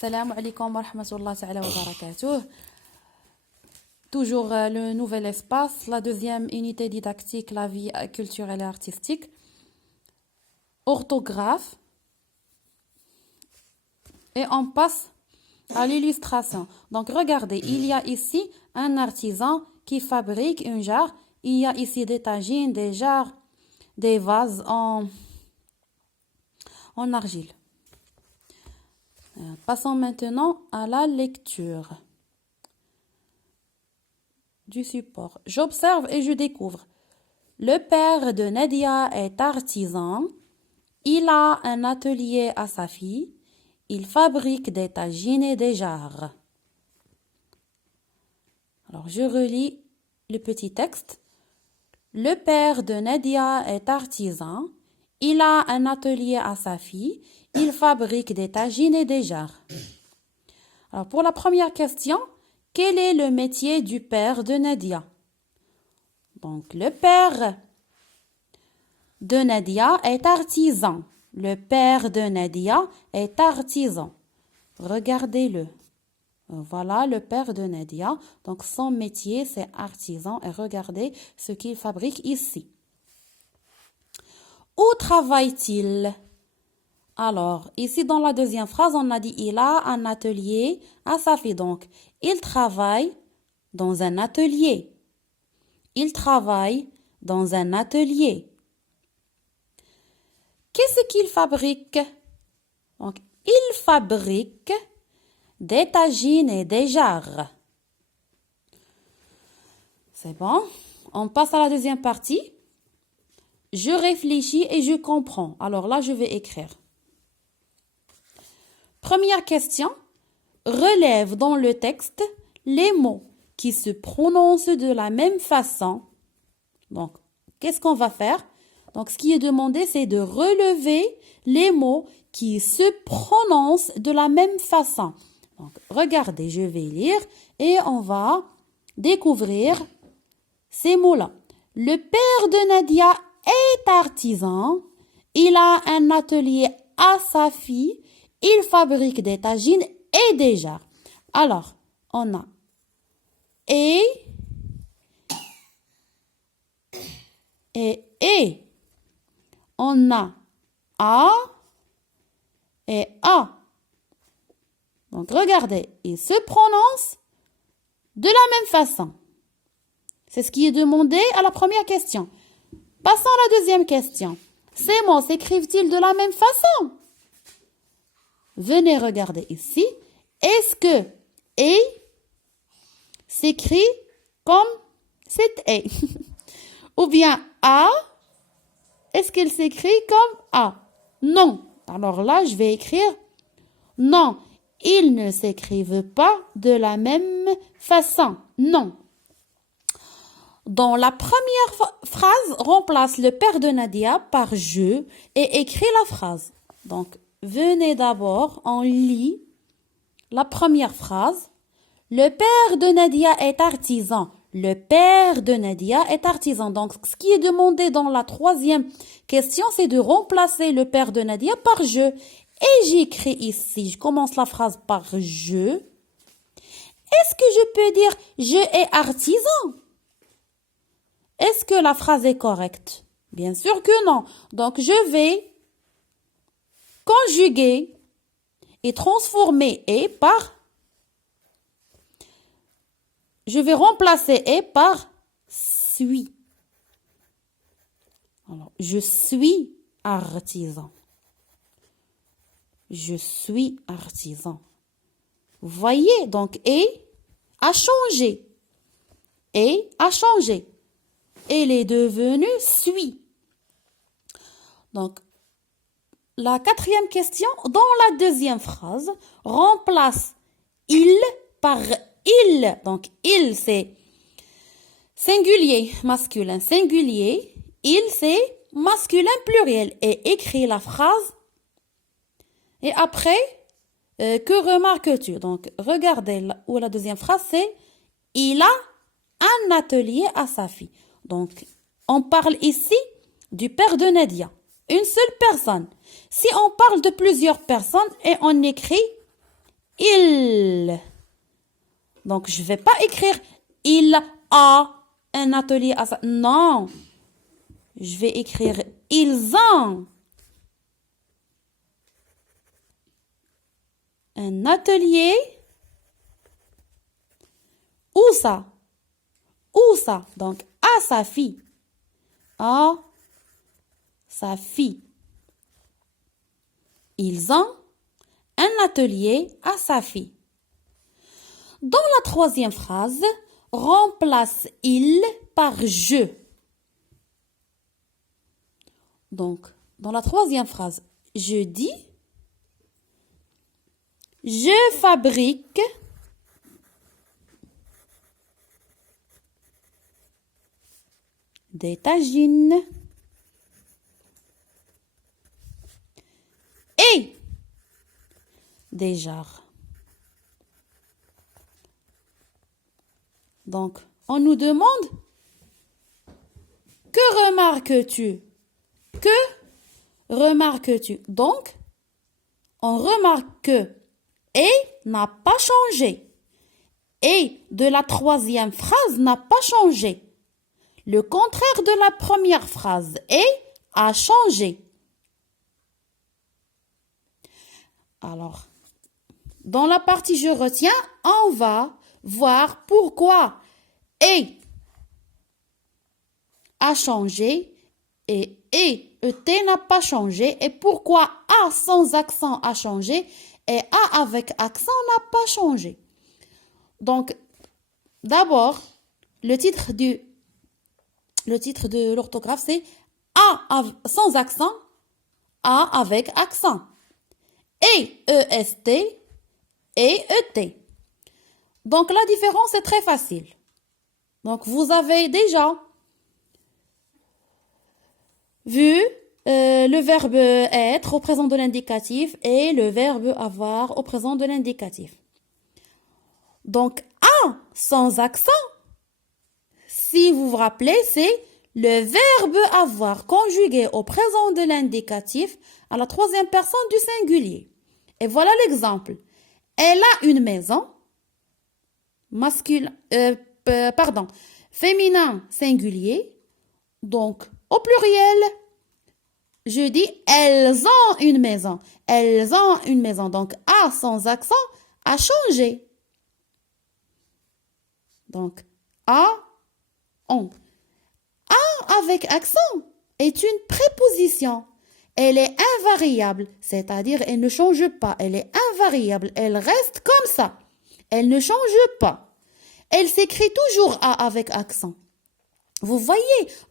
Salam alaikum wa rahmatullah ta'ala wa barakatuh. Toujours le nouvel espace, la deuxième unité didactique, la vie culturelle et artistique. Orthographe. Et on passe à l'illustration. Donc regardez, il y a ici un artisan qui fabrique une jarre. Il y a ici des tagines, des jarres, des vases en argile. Passons maintenant à la lecture du support. J'observe et je découvre. Le père de Nadia est artisan. Il a un atelier à sa fille. Il fabrique des tagines et des jarres. Alors, je relis le petit texte. Le père de Nadia est artisan. Il a un atelier à sa fille. Il fabrique des tagines et des jarres. Alors, pour la première question, quel est le métier du père de Nadia? Donc, le père de Nadia est artisan. Le père de Nadia est artisan. Regardez-le. Voilà le père de Nadia. Donc, son métier, c'est artisan. Et regardez ce qu'il fabrique ici. Où travaille-t-il? Alors, ici dans la deuxième phrase, on a dit il a un atelier à sa fille. Donc, il travaille dans un atelier. Il travaille dans un atelier. Qu'est-ce qu'il fabrique? Donc, il fabrique des tagines et des jarres. C'est bon? On passe à la deuxième partie. Je réfléchis et je comprends. Alors là, je vais écrire. Première question. Relève dans le texte les mots qui se prononcent de la même façon. Donc, qu'est-ce qu'on va faire? Donc, ce qui est demandé, c'est de relever les mots qui se prononcent de la même façon. Donc, regardez, je vais lire et on va découvrir ces mots-là. Le père de Nadia est artisan. Il a un atelier à sa fille. Il fabrique des tagines et des jarres. Alors, on a et. On a a et a. Donc, regardez, il se prononce de la même façon. C'est ce qui est demandé à la première question. Passons à la deuxième question. Ces mots s'écrivent-ils de la même façon? Venez regarder ici. Est-ce que « et » s'écrit comme cette « et » ou bien « a » est-ce qu'il s'écrit comme « a » Non. Alors là, je vais écrire « non ». Ils ne s'écrivent pas de la même façon. Non. Dans la première phrase, remplace le père de Nadia par « je » et écris la phrase. Donc, venez d'abord, on lit la première phrase. Le père de Nadia est artisan. Le père de Nadia est artisan. Donc, ce qui est demandé dans la troisième question, c'est de remplacer le père de Nadia par « je ». Et j'écris ici, je commence la phrase par « je ». Est-ce que je peux dire « je est artisan » Est-ce que la phrase est correcte? Bien sûr que non. Donc, je vais conjuguer et transformer « et » par... Je vais remplacer « et » par « suis ». Alors, je suis artisan. Je suis artisan. Vous voyez, donc « et » a changé. « Et » a changé. Elle est devenue « suis ». Donc, la quatrième question, dans la deuxième phrase, remplace « il » par « il ». Donc, « il » c'est singulier, masculin, singulier. « Il » c'est masculin, pluriel. Et écris la phrase. Et après, que remarques-tu? Donc, regardez où la deuxième phrase, c'est « il a un atelier à sa fille ». Donc, on parle ici du père de Nadia. Une seule personne. Si on parle de plusieurs personnes et on écrit il. Donc, je ne vais pas écrire il a un atelier à ça. Non. Je vais écrire ils ont un atelier. Où ça? Où ça? Donc, à sa fille. À sa fille. Ils ont un atelier à sa fille. Dans la troisième phrase, remplace il par je. Donc, dans la troisième phrase, je dis je fabrique des tagines et des jarres. Donc, on nous demande que remarques-tu? Que remarques-tu? Donc, on remarque que et n'a pas changé. Et de la troisième phrase n'a pas changé. Le contraire de la première phrase et a changé. Alors, dans la partie je retiens, on va voir pourquoi et a changé et ET n'a pas changé et pourquoi A sans accent a changé et A avec accent n'a pas changé. Donc, d'abord, le titre de l'orthographe, c'est A sans accent, A avec accent. Et EST et ET. Donc, la différence est très facile. Donc, vous avez déjà vu le verbe être au présent de l'indicatif et le verbe avoir au présent de l'indicatif. Donc, A sans accent, si vous vous rappelez, c'est le verbe avoir conjugué au présent de l'indicatif à la troisième personne du singulier. Et voilà l'exemple. Elle a une maison, féminin singulier. Donc, au pluriel, je dis elles ont une maison. Elles ont une maison. Donc, A sans accent a changé. Donc, A, on. A avec accent est une préposition. Elle est invariable, c'est-à-dire elle ne change pas. Elle est invariable, elle reste comme ça. Elle ne change pas. Elle s'écrit toujours A avec accent. Vous voyez,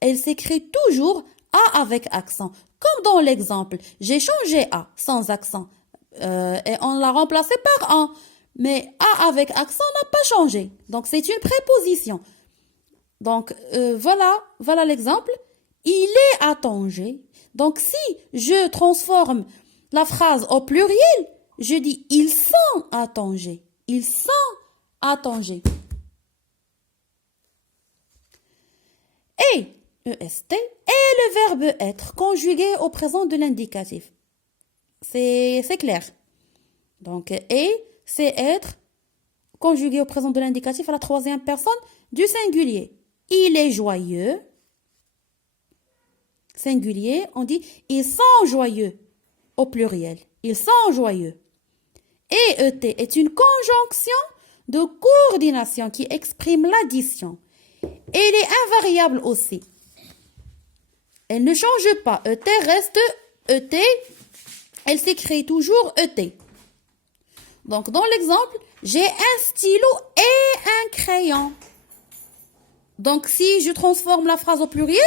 elle s'écrit toujours A avec accent. Comme dans l'exemple, j'ai changé A sans accent et on l'a remplacé par A. Mais A avec accent n'a pas changé. Donc, c'est une préposition. Donc, voilà l'exemple. Il est à Tanger. Donc, si je transforme la phrase au pluriel, je dis ils sont à Tanger. Ils sont à Tanger. Et, EST, et le verbe être conjugué au présent de l'indicatif. C'est clair. Donc, et, c'est être conjugué au présent de l'indicatif à la troisième personne du singulier. Il est joyeux. Singulier, on dit ils sont joyeux au pluriel. Ils sont joyeux. Et ET est une conjonction de coordination qui exprime l'addition. Et elle est invariable aussi. Elle ne change pas. ET reste ET. Elle s'écrit toujours ET. Donc, dans l'exemple, j'ai un stylo et un crayon. Donc, si je transforme la phrase au pluriel,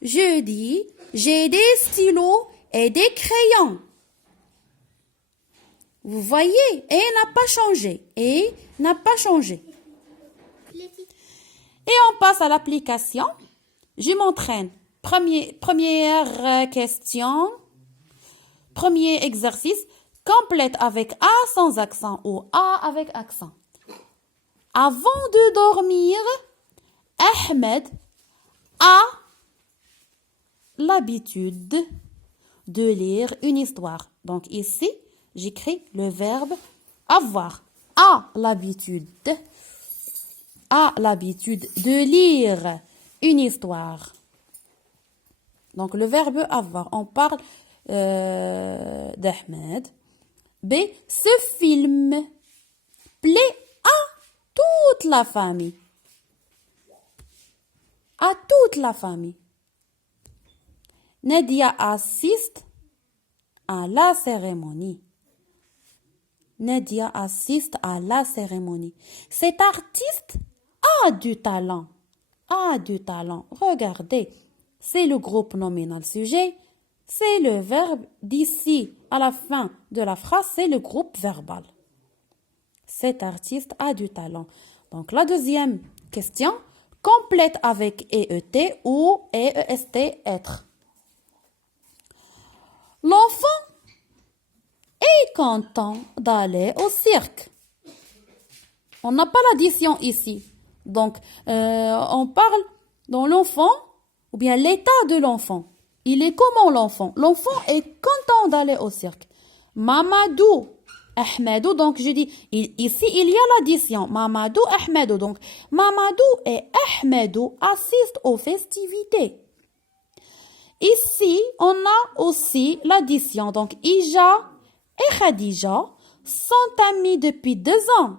je dis j'ai des stylos et des crayons. Vous voyez, et n'a pas changé. Et n'a pas changé. Et on passe à l'application. Je m'entraîne. Première question. Premier exercice. Complète avec A sans accent ou A avec accent. Avant de dormir, Ahmed a l'habitude de lire une histoire. Donc ici, j'écris le verbe Avoir. A l'habitude de lire une histoire. Donc, le verbe avoir. On parle d'Ahmed. B. Ce film plaît à toute la famille. À toute la famille. Nadia assiste à la cérémonie. Nadia assiste à la cérémonie. Cet artiste a du talent. A du talent. Regardez, c'est le groupe nominal sujet. C'est le verbe d'ici à la fin de la phrase, c'est le groupe verbal. Cet artiste a du talent. Donc la deuxième question, complète avec EET ou EEST, être. L'enfant est content d'aller au cirque. On n'a pas l'addition ici. Donc, on parle dans l'enfant, ou bien l'état de l'enfant. Il est comment l'enfant? L'enfant est content d'aller au cirque. Mamadou, Ahmedou, donc je dis, ici il y a l'addition. Mamadou, Ahmedou. Donc, Mamadou et Ahmedou assistent aux festivités. Ici, on a aussi l'addition. Donc, Ija et Khadija sont amies depuis 2 ans.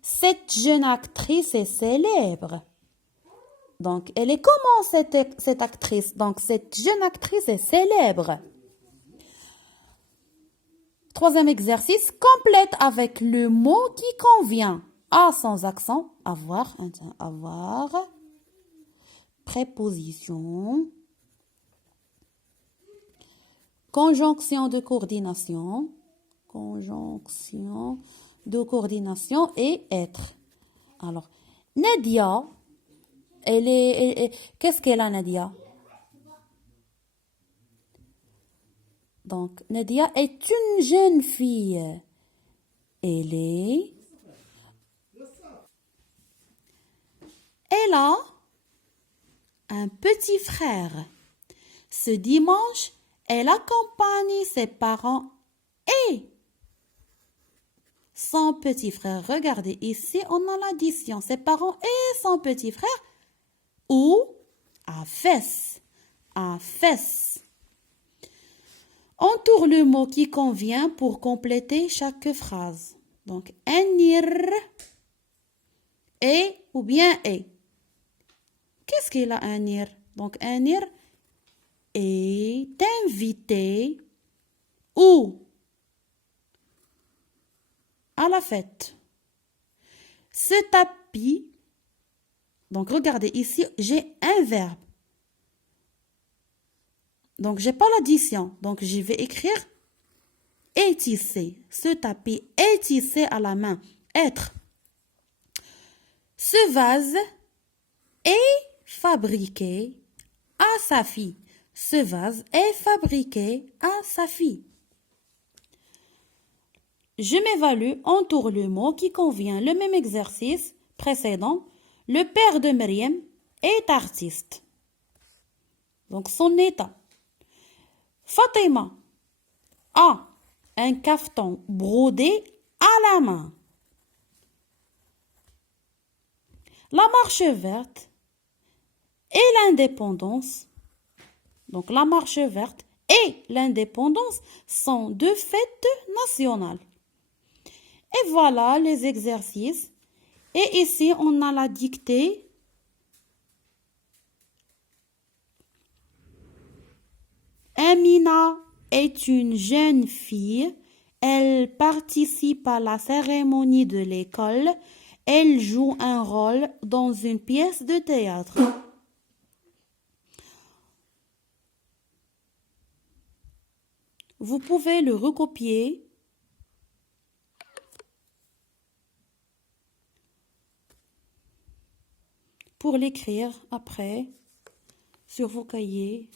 Cette jeune actrice est célèbre. Donc, elle est comment cette actrice? Donc, cette jeune actrice est célèbre. Troisième exercice, complète avec le mot qui convient. A sans accent, avoir, préposition, conjonction de coordination et être. Alors, Nadia, qu'est-ce qu'elle a, Nadia? Donc, Nadia est une jeune fille. Elle a un petit frère. Ce dimanche, elle accompagne ses parents et son petit frère. Regardez, ici, on a l'addition. Ses parents et son petit frère. Ou à fesse. Entoure le mot qui convient pour compléter chaque phrase. Donc, anir et ou bien et. Qu'est-ce qu'il a anir? Donc, anir est invité ou à la fête. Ce tapis, donc regardez ici, j'ai un verbe. Donc, j'ai pas l'addition. Donc, je vais écrire est tissé. Ce tapis est tissé à la main. Être. Ce vase est fabriqué à sa fille. Ce vase est fabriqué à sa fille. Je m'évalue, entoure le mot qui convient. Le même exercice précédent. Le père de Myriam est artiste. Donc, son état. Fatima a un cafeton brodé à la main. La marche verte et l'indépendance. Donc, la marche verte et l'indépendance sont 2 fêtes nationales. Et voilà les exercices. Et ici, on a la dictée. Amina est une jeune fille. Elle participe à la cérémonie de l'école. Elle joue un rôle dans une pièce de théâtre. Vous pouvez le recopier pour l'écrire après sur vos cahiers.